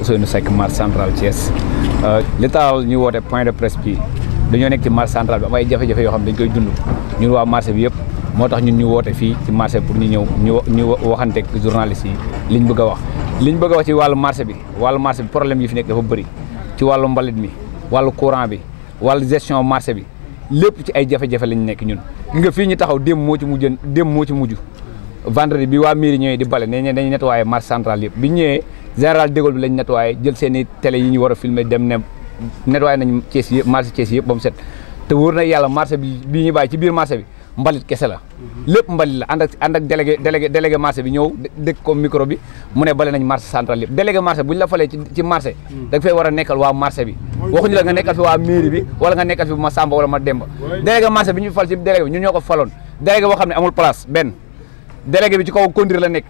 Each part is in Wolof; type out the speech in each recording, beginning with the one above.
Ousseynou Seck marché central Thiès li taxal ñu woote point de presse bi dañoo nekk ci marché central bi am ay jafe-jafe yoo xam dañ koy dund ñun waa marché bi yëpp moo tax ñun ñu woote fii ci marché pour ñu ñëw ñu waxanteeg journalistes yi liñ bëgg a wax ci wàllu marché bi problème yi fi nekk dafa bëri ci wàllu mbalit mi wàllu courant bi wàllu gestion marché bi lépp ci ay jafe-jafe lañ nekk ñun gi nga fii ñu taxaw démb moo ci mujj vendredi bi waa mairie ñëwee di bale ne dañuy nettoyé marché central yëpp bi ñëwee général de Gaulle bi lañ nettoyé jël seen i télé yi ñu war a filmer dem ne nettoyé nañ Thiès yëpp marché Thiès yëpp ba mu set te wóor na yàlla marché bi bii ñu bàyyi ci biir marché bi mbalit kese la lépp mbalit la ànd ak délégué marché bi ñëw dégg ko micro bi mu ne bale nañ marché central yëpp délégué marché bu ñu la falee ci marché da nga fay war a nekkal waa marché bi waxuñu la nga nekkal fi waa mairie bi wala nga nekkal fi ma Samba wala ma Demba délégué marché bi ñu fal ci délégué bi ñun ñoo ko faloon délégué boo xam ne amul place benn délégué bi ci kaw conduire la nekk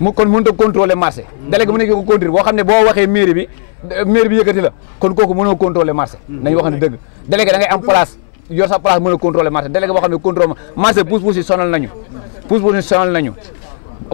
mu kon mënut a contrôler marché délégué bu nekk ko conduire boo xam ne boo waxee mairie bi yëkkati la kon kooku mënoo contrôler marché nañu wax ne dëgg délégué da ngay am place yor sa place mën a contrôler marché délégué boo xam ne contrôle marché pousse-pousse yi sonal nañu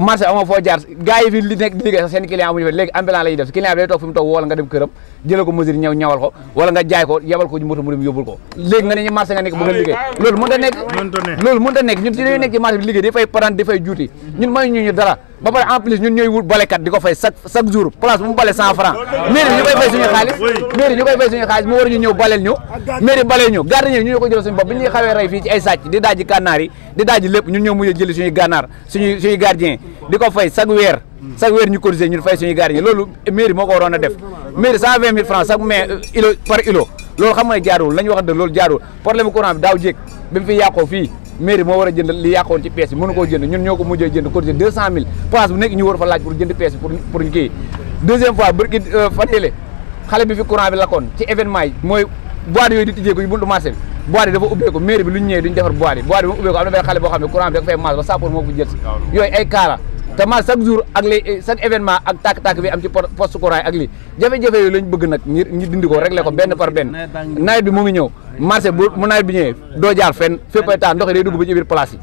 marché amoo foo jaar gars yi fi li nekk di liggéey sax seen client amuñu fa léegi ambulant la ñuy def client bi day toog fi mu toog wala nga dem këram jëlee ko mesure ñëw ñawal ko wala nga jaay ko yebal ko moto mu dem yóbbul ko léegi nga ne ñu marché nga nekk bëgg a liggéey loolu mënut a nekk ñun ci dañuy nekk ci marché bi liggéey di fay parent di fay juuti ñun may ñu dara ba pare en plus ñun ñooy wut balekat di ko fay chaque jour place bu mu bale 100 francs mairie ñu koy fay suñu xaalis mu war ñu ñëw baleel ñu mairie baleel ñu gardien ñu ñoo ko jël suñu bopp bi ñuy xawee rey fii ci ay sàcc di daaji gànnaar yi di daaji lépp ñun ñoo mujjee jëli suñuy gànnaar suñuy gardien di ko fay chaque weer ñu cotiser ñun fay suñuy gardien loolu mairie moo ko waroon a def mairie 120 000 francs chaque mai par kilo loolu xam nga jaaduwul lañu wax loolu jaaduwul problème courant bi daaw jéeg bi mu fi yàqoo fii mairie moo war a jënd li yàqoon ci pièce bi mënu koo jënd ñun ñoo ko mujjee jënd cotiser 200 000 place bu nekk ñu war fa laaj pour jënd pièce bi pour ñu kii deuxième fois bërki fanele xale bi fi courant bi lakkoon ci événement yi mooy boîte yooyu di tijjee ko buntu marché bi boîte yi dafa ubbee ko mairie bi lu ñu ñëwee duñu defar boîte yi bi mu ubbee ko am na benn xale boo xam ne courant bi da fay maas ba sappoor moo ko jël si yooyu ay kaara te ma chaque jour ak chaque événement ak tàkk-tàkk bi am ci poste courant ak lii jafe-jafe yooyu lañ bëgg nag ñu dindi ko régler ko benn par benn nawet bi mu ngi ñëw marché bu mu nawet bi ñëwee doo jaar fenn fépp ay taa ndox yi day dugg ba ci biir place yi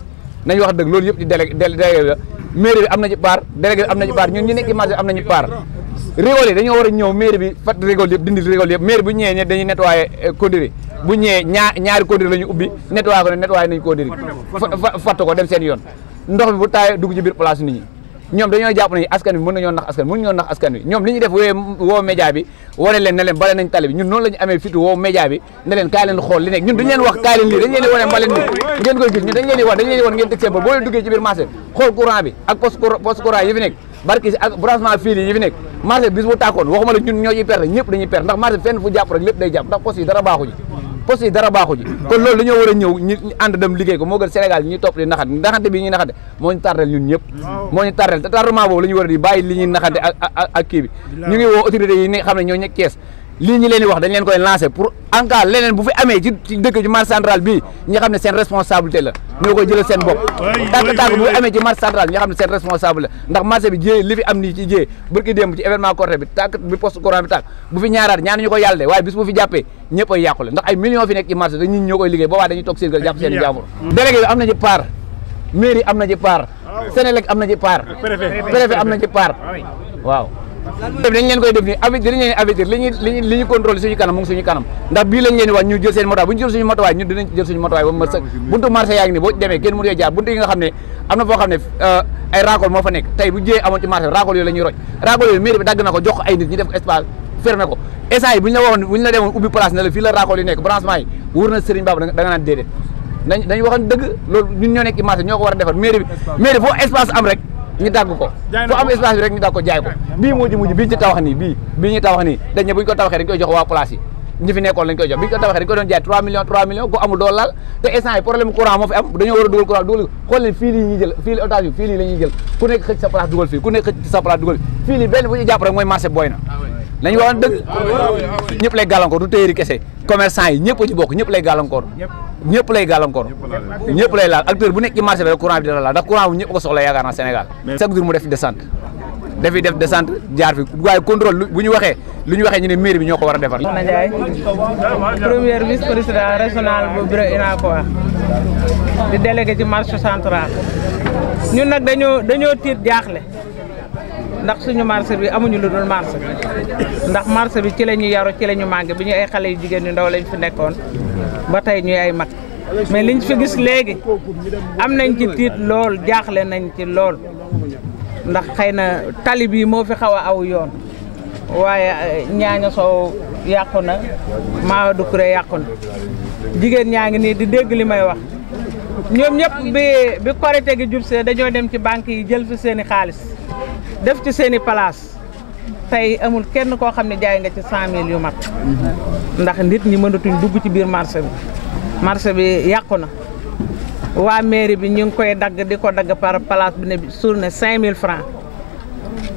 nañ wax dëgg loolu yëpp ci délégué la mairie bi am na ci part délégué bi am na ci part ñun ñu nekk ci marché bi am nañu part rigole yi dañoo war a ñëw mairie bi fat rigole yëpp dindi rigole yëpp mairie bu ñëwee dañuy nettoyé conduire bu ñëwee ñaari conduire la ñu ubbi nettoyé ko ne nettoyé nañ conduire fatt ko dem seen yoon ndox mi bu taayee dugg ci biir place nit ñi ñoom dañoo jàpp ne askan bi mën nañoo nax askan mënuñoo nax askan wi ñoom li ñu def woo média bi wane leen ne leen bale nañ tali bi ñun noonu la ñu amee fitu woo média bi ne leen kaay leen xool li nekk ñun duñu leen wax kaay leen lii dañu leen di wane mbaleen ni ngeen koy gis ñun dañu leen di wan ngeen teg seen boo leen duggee ci biir marché xool courant bi ak poste courant yi fi nekk barki si ak branchement fil yi fi nekk marché bis bu tàkkoon waxuma la ñun ñoo ciy perte ñëpp dañuy perte ndax marché bi fenn fu jàpp rek lépp day jàpp ndax poste yi dara baaxu ji kon loolu dañoo war a ñëw ñu ànd dem liggéey ko moo gën Sénégal ñuy topp di naxante bi ñuy naxante moo ñu tardel ñun ñëpp moo ñu tardel te tardement boobu la ñu war a di bàyyi li ñuy naxante ak kii bi ñu ngi woo autorités yi ni xam ne ñoo nekk Thiès lii ñi leen di wax dañ leen koy lancer pour en cas leneen bu fi amee ci dëkk ci marché central bii ñi xam ne seen responsabilité la ñoo koy jëlal seen bopp tàkk-tàkk bu fi amee ci marché central ñi xam ne seen responsabilité la ndax marché bi jiyee li fi am nii ci jiyee bërki démb ci événement Korité bi tàkk bi poste courant bi tàkk bu fi ñaaraat ñaan ñu ko yàlla de waaye bis bu fi jàppee ñëpp ay yàqule ndax ay millions fi nekk ci marché te ñi ñoo koy liggéey boobaa dañuy toog seen kër jàpp seen jaambur délégué bi am na ci part mairie am na ci part Sénélec am na ci part préfet am na ci part waaw dañ leen koy def nii avertir dañ leen avertir li ñu contrôler suñu kanam mu ngi suñu kanam ndax bii lañ leen di wax ñu jël seen motuwaay bu ñu jël suñu motuwaay ñun dinañ jël suñu motuwaay ba mu mën sëkk buntu marché yaa ngi nii boo demee kenn mënu jaar buntu yi nga xam ne am na foo xam ne ay racole moo fa nekk tey bu jiyee amoon ci marché racole yooyu la ñuy roj racole yooyu mairie bi dagg na ko jox ay nit ñu def espace fermé ko instant yi bu ñu la waxoon bu ñu la demoon ubbi place ne la fii la racole yi nekk branchement yi wóor na Serigne Baba da nga naan déedéet dañu waxoon dëgg loolu ñun ñoo nekk ci marché ñoo ko war a defar mairie foo espace am rek ñu dagg ko foo am espace bi rek ñu dagg ko jaay ko bii moo ci mujj bii ci tawax nii bii ñu tawax nii dañ ne bu ñu ko tawaxee dañ koy jox waa place yi ñi fi nekkoon lañ koy jox bi ñu ko tawaxee dañ ko doon jaay 3 millions ko amul doo laal te instant yi problème courant moo fi am dañoo war a dugal courant dugal xool leen fii lii ñuy jël fii otage bi fii lii la ñuy jël ku nekk xëcc sa place dugal fii ku nekk xëcc sa place dugal fii lii benn bu ñu jàpp rek mooy marché booy na lañu waxoon dëgg ñëpp lay gàllankoor du téyeri kese commerçant yi ñëpp ci bokk ñëpp lay gàllankoor ñëpp lay laal acteur bu nekk ci marché bi rek courant bi dina laal ndax courant bu ñëpp ko soxla yaakaar naa Sénégal chaque jour mu def descente dafiy def descente jaar fi waaye contrôle bu ñu waxee lu ñu waxee ñu ne mairie bi ñoo ko war a defar. Soxna Ndiaye premier vice président régional bu bureau UNACOIS di délégué ci marché central ñun nag dañoo tiit jaaxle ndax suñu marché bi amuñu lu dul marché ndax marché bi ci la ñu yaru ci la ñu màgg bi ñu ay xale yu jigéen yu ndaw lañ fi nekkoon ba tey ñuy ay mag mais liñ fi gis léegi am nañ ci tiit lool jaaxle nañ ci lool ndax xëy na tali bi moo fi xaw a aw yoon waaye ñaaña soow yàqu na Maawa Doucouré yàqu na jigéen ñaa ngi nii di dégg li may wax ñoom ñëpp bi korite gi jub see dañoo dem ci banque yi jël fi seen i xaalis def ci seen i place tey amul kenn koo xam ne jaay nga ci 100 000 yu mat ndax nit ñi mënatuñ dugg ci biir marché bi yàqu na waa mairie bi ñu ngi koy dagg di ko dagg par place bi ne sur ne 5000 francs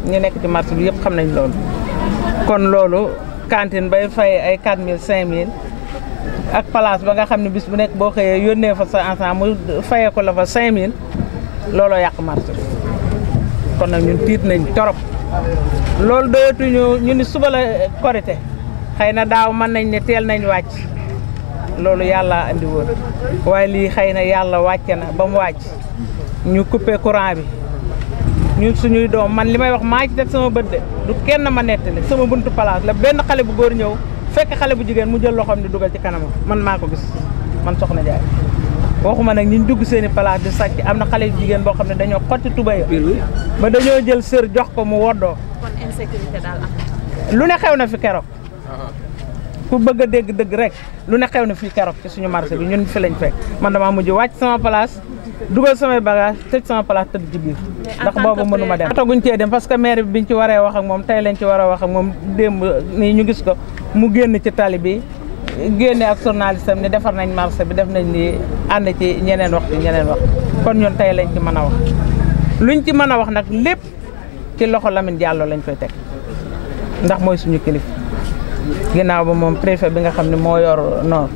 ñu nekk ci marché bi yëpp xam nañ loolu kon loolu cantine bay fay ay 4000 5000 ak place ba nga xam ne bis bu nekk boo xëyee yónnee fa sa enfant mu fayee ko la fa 5000 looloo yàq marché bi kon nag ñun tiit nañ torop loolu doyatuñu ñu ni suba la korité xëy na daaw mën nañ ne teel nañ wàcc loolu yàlla andi woon waaye lii xëy na yàlla wàcce na ba mu wàcc ñu coupé courant bi ñun suñuy doom man li may wax maa ci teg sama bët de du kenn ma nettali sama buntu place la benn xale bu góor ñëw fekk xale bu jigéen mu jël loxoom di dugal ci kanamam man maa ko gis man Soxna Jaay waxuma nag ñi dugg seen i place di sàcc am na xale yu jigéen boo xam ne dañoo xotti tubaya ba dañoo jël sër jox ko mu woddoo kon insécurité daal am lu ne xew na fi keroog ku bëgg a dégg dëgg rek lu ne xew na fii keroog ci suñu marché bi ñun fi lañ fekk man damaa mujj wàcc sama place dugal samay bagage tëj sama place tëdd ci biir ndax boobu mënuma dem toguñ cee dem parce que maire bi biñ ci waree wax ak moom tey lañ ci war a wax ak moom démb nii ñu gis ko mu génn ci tali bi génne ak journaliste am ni defar nañ marché bi def nañ ni ànd ci ñeneen wax kon ñun tey lañ ci mën a wax luñ ci mën a wax nag lépp ci loxo Lamine Diallo lañ koy teg ndax mooy suñu kilifa ginnaaw ba moom préfet bi nga xam ne moo yor noor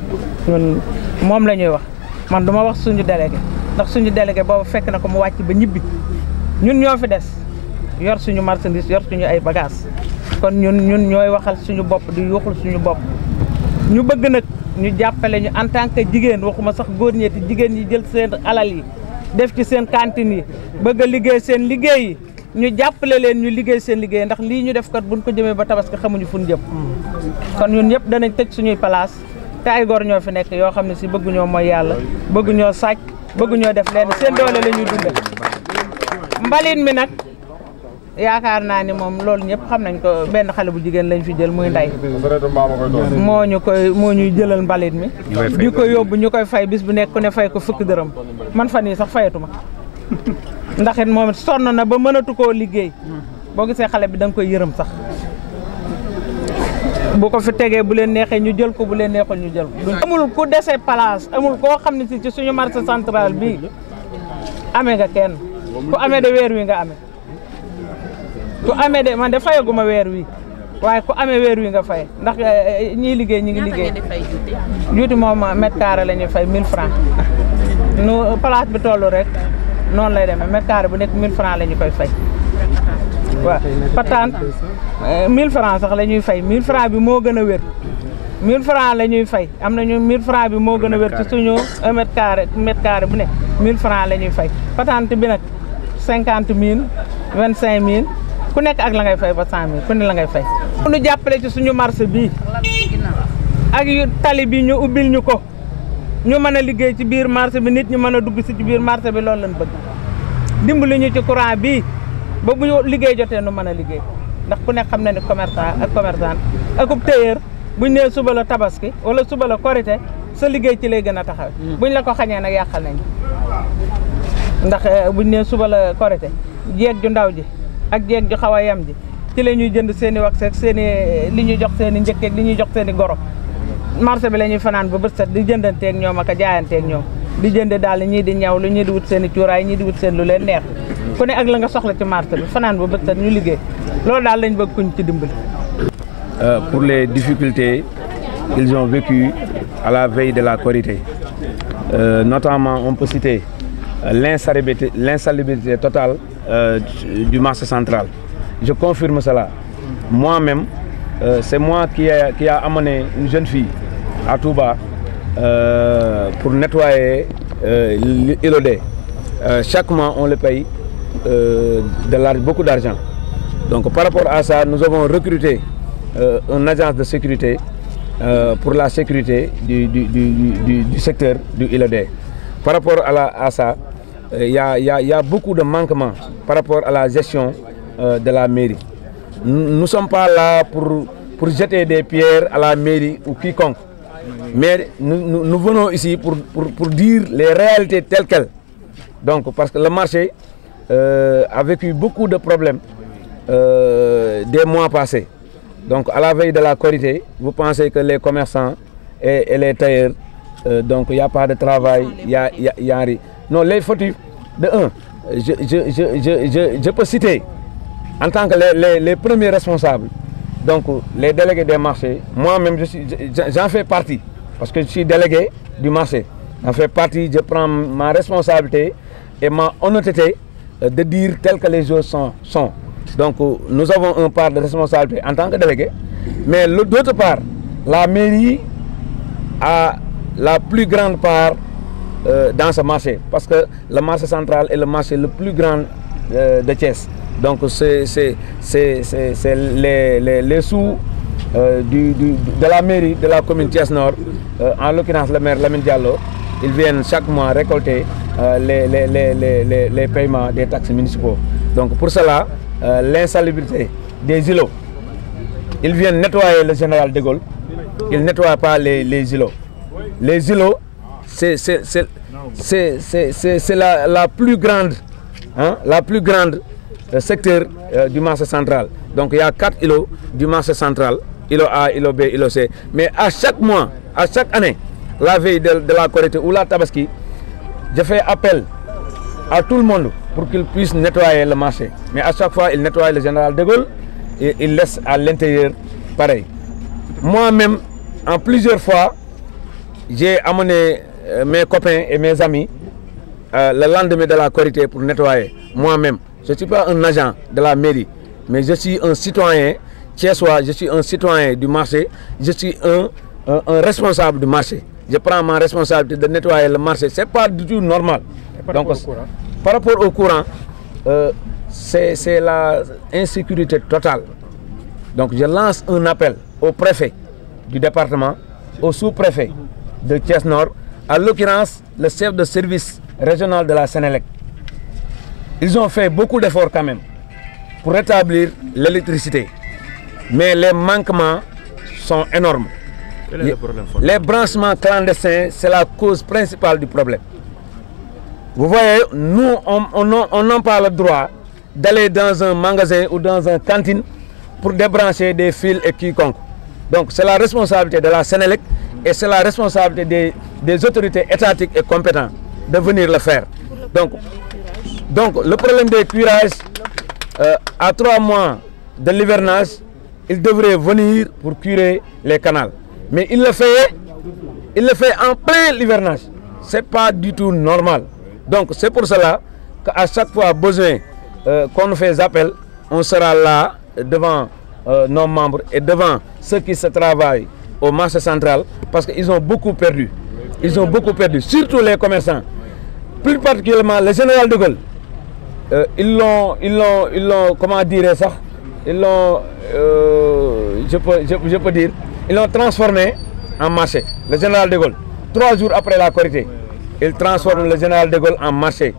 ñun moom la ñuy wax man duma wax suñu délégué ndax suñu délégué boobu fekk na ko mu wàcc ba ñibbi ñun ñoo fi des yor suñu marchandise yor suñu ay bagages kon ñun ñooy waxal suñu bopp di yuuxul suñu bopp ñu bëgg nag ñu jàppale ñu en tant que jigéen waxuma sax góor ñeeti jigéen ñi jël seen alal yi def ci seen cantine yi bëgg a liggéey seen liggéey yi ñu jàppale leen ñu liggéey seen liggéey ndax lii ñu def kat buñ ko jëmee ba tabaski xamuñu fu ñu jëm kon ñun ñëpp danañ tëj suñuy place te ay góor ñoo fi nekk yoo xam ne si bëgguñoo mooy yàlla bëgguñoo sàcc bëgguñoo def leen seen doole la ñuy dunde mbalit mi nag yaakaar naa ni moom loolu ñëpp xam nañ ko benn xale bu jigéen lañ fi jël muy ndey moo ñuy jëlal mbalit mi di ko yóbbu ñu koy fay bis bu nekk ku ne fay ko fukki dërëm man fan yi sax fayatuma ndax it moom it sonn na ba mënatu koo liggéey boo gisee xale bi da nga koy yërëm sax bu ko fi tegee bu leen neexee ñu jël ko bu leen neexul ñu jël ko amul ku dese place amul koo xam ne si ci suñu marché central bii amee nga kenn ku amee de weer wi nga amee ku amee de man de fayaguma weer wi waaye ku amee weer wi nga fay ndax ñiy liggéey ñi ngi liggéey juuti moom mètre carré la ñuy fay 1000 francs nu place bi toll rek noonu lay demee mètre carré bu nekk 1000 francs la ñu koy fay waaw patente 1000 francs sax la ñuy fay 1000 francs bi moo gën a wér 1000 francs la ñuy fay am nañu 1000 francs bi moo gën a wér ci suñu mètre carré bu nekk 1000 francs la ñuy fay patente bi nag 50 000 25 000 ku nekk ak la ngay fay ba 100 000 ku ne la ngay fay. ñu jàppale ci suñu marché bii ak yu tali bi ñu ubbil ñu ko ñu mën a liggéey ci biir marché bi nit ñi mën a dugg si ci biir marché bi loolu lañ bëgg dimbali ñu ci courant bi ba bu liggéey jotee nu mën a liggéey ndax ku nekk xam na ni commerçant ak commerçante akub tailleur buñ nee suba la tabaski wala suba la korité sa liggéey ci lay gën a taxaw buñ la ko xañee nag yàqal nañ ndax buñ nee suba la korité jeeg ju ndaw ji ak jeeg ju xaw a yem ji ci la ñuy jënd seen i wax ak seen i li ñuy jox seen i njëkk ak li ñuy jox seen i goro marché bi la ñuy fanaan ba bët set di jëndanteeg ñoom ak a jaayanteeg ñoom di jënde daal ñii di ñaw lu ñii di wut seen i cuuraay ñii di wut seen lu leen neex ku ne ak la nga soxla ci marché bi fanaan ba bët set ñu liggéey loolu daal lañ bëgg kuñ ci dimbali. Pour les difficultés qu'ils ont vécues à la veille de la Korité, notamment on peut citer l'insalubrité totale du marché central. Je confirme cela. Moi-même, c'est moi qui a amené une jeune fille à Touba pour nettoyer l'Ilodé. Chaque mois, on le paye beaucoup d'argent. Donc par rapport à ça, nous avons recruté une agence de sécurité pour la sécurité du secteur du Île-aux-Dés. Par rapport à ça, il y a beaucoup de manquements par rapport à la gestion de la mairie. Nous ne sommes pas là pour jeter des pierres à la mairie ou quiconque. Mais nous venons ici pour dire les réalités telles quelles. Donc, parce que le marché a vécu beaucoup de problèmes des mois passés. Donc, à la veille de la Korité, vous pensez que les commerçants et les tailleurs, donc il n'y a pas de travail, il y a rien. Non, les fautifs, de un, je peux citer en tant que les premiers responsables, donc les délégués des marchés, moi-même j'en fais partie, parce que je suis délégué du marché. J'en fais partie, je prends ma responsabilité et ma honnêteté de dire tel que les choses sont. Donc nous avons une part de responsabilité en tant que délégué, mais d'autre part, la mairie a la plus grande part dans ce marché, parce que le marché central est le marché le plus grand de Thiès. Donc c'est les sous de la mairie de la commune Thiès Nord, en l'occurrence le maire Lamine Diallo, ils viennent chaque mois récolter les paiements des taxes municipaux. Donc pour cela, l'insalubrité des îlots, ils viennent nettoyer le général de Gaulle, ils ne nettoient pas les îlots. Les îlots, c'est la plus grande, secteur du marché central. Donc il y a 4 îlots du marché central, îlot A, îlot B, îlot C. Mais à chaque mois, à chaque année, la veille de la Korité ou la Tabaski, je fais appel à tout le monde pour qu'ils puissent nettoyer le marché. Mais à chaque fois, ils nettoient le général de Gaulle et ils laissent à l'intérieur pareil. Moi-même, en plusieurs fois, j'ai amené mes copains et mes amis le lendemain de la Korité pour nettoyer. Moi-même, je ne suis pas un agent de la mairie, mais je suis un citoyen thiessois, je suis un citoyen du marché, je suis un responsable du marché. Je prends ma responsabilité de nettoyer le marché. Ce n'est pas du tout normal. Donc, par rapport au courant, c'est la insécurité totale. Donc je lance un appel au préfet du département, au sous-préfet de Thiès Nord, à l'occurrence le chef de service régional de la Sénélec. Ils ont fait beaucoup d'efforts quand même pour rétablir l'électricité. Mais les manquements sont énormes. Quel est le problème? Les branchements clandestins, c'est la cause principale du problème. Vous voyez, nous, on n'a pas le droit d'aller dans un magasin ou dans une cantine pour débrancher des fils et quiconque. Donc c'est la responsabilité de la Sénélec et c'est la responsabilité des autorités étatiques et compétentes de venir le faire. Donc le problème des cuirages, à 3 mois de l'hivernage, il devrait venir pour curer les canaux. Mais il le fait en plein hivernage. Ce n'est pas du tout normal. Donc c'est pour cela qu'à chaque fois besoin qu'on fait appel, on sera là devant nos membres et devant ceux qui se travaillent au marché central, parce qu'ils ont beaucoup perdu. Ils ont beaucoup perdu, surtout les commerçants. Plus particulièrement le général de Gaulle. Ils l'ont, comment dire ça, ils l'ont, je peux dire, ils l'ont transformé en marché. Le général de Gaulle, 3 jours après la Korité, il transforme le général de Gaulle en marché.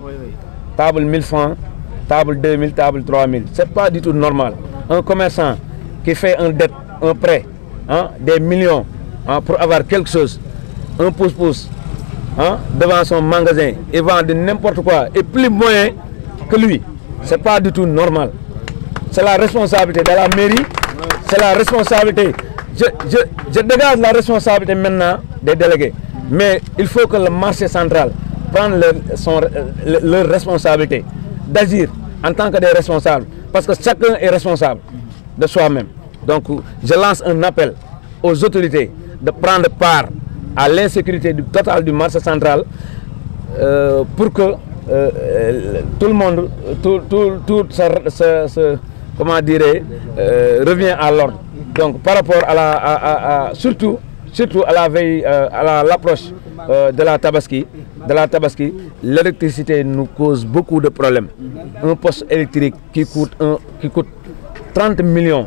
Table 1000 francs, table 2000, table 3000. Ce n'est pas du tout normal. Un commerçant qui fait un dette, un prêt, des millions pour avoir quelque chose, un pouce-pouce devant son magasin et vend de n'importe quoi et plus moyen que lui. Ce n'est pas du tout normal. C'est la responsabilité de la mairie, c'est la responsabilité. Je dégage la responsabilité maintenant des délégués. Mais il faut que le marché central prenne leur responsabilité d'agir en tant que des responsables. Parce que chacun est responsable de soi-même. Donc je lance un appel aux autorités de prendre part à l'insécurité totale du marché central pour que tout le monde, comment dirais, revient à l'ordre. Donc par rapport à surtout à la veille, à l'approche de la Tabaski, l'électricité nous cause beaucoup de problèmes. Un poste électrique qui coûte 30 millions.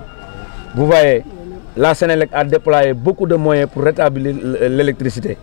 Vous voyez, la Sénélec a déployé beaucoup de moyens pour rétablir l'électricité.